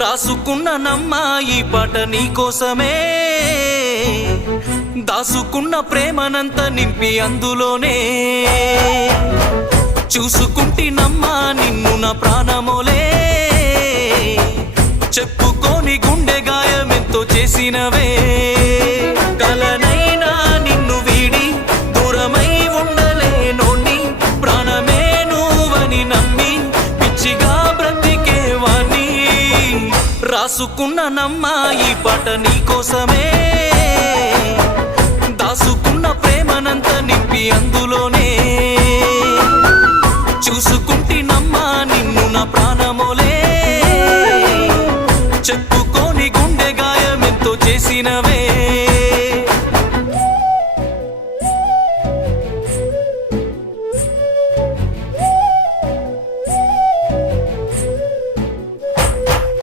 రాసుకున్ననమ్మా ఈ పాట నీకోసమే, దాసుకున్న ప్రేమనంత నింపి అందులోనే, చూసుకుంటినమ్మా నిన్ను నా ప్రాణమోలే, చెప్పుకోని గుండె గాయమెంతో చేసినవే, కలనైనా నిన్ను వీడి దూరమై ఉండలేనోని, ప్రాణమే నువ్వని నమ్మి పిచ్చిగా బ్రతికేవాణ్ణి. రాసుకున్ననమ్మా ఈ పాట నీకోసమే, దాసుకున్న ప్రేమనంత నింపి అందులోనే, చూసుకుంటినమ్మా నిన్ను నా ప్రాణమోలే, చెప్పుకోని గుండె గాయమెంతో చేసినవే.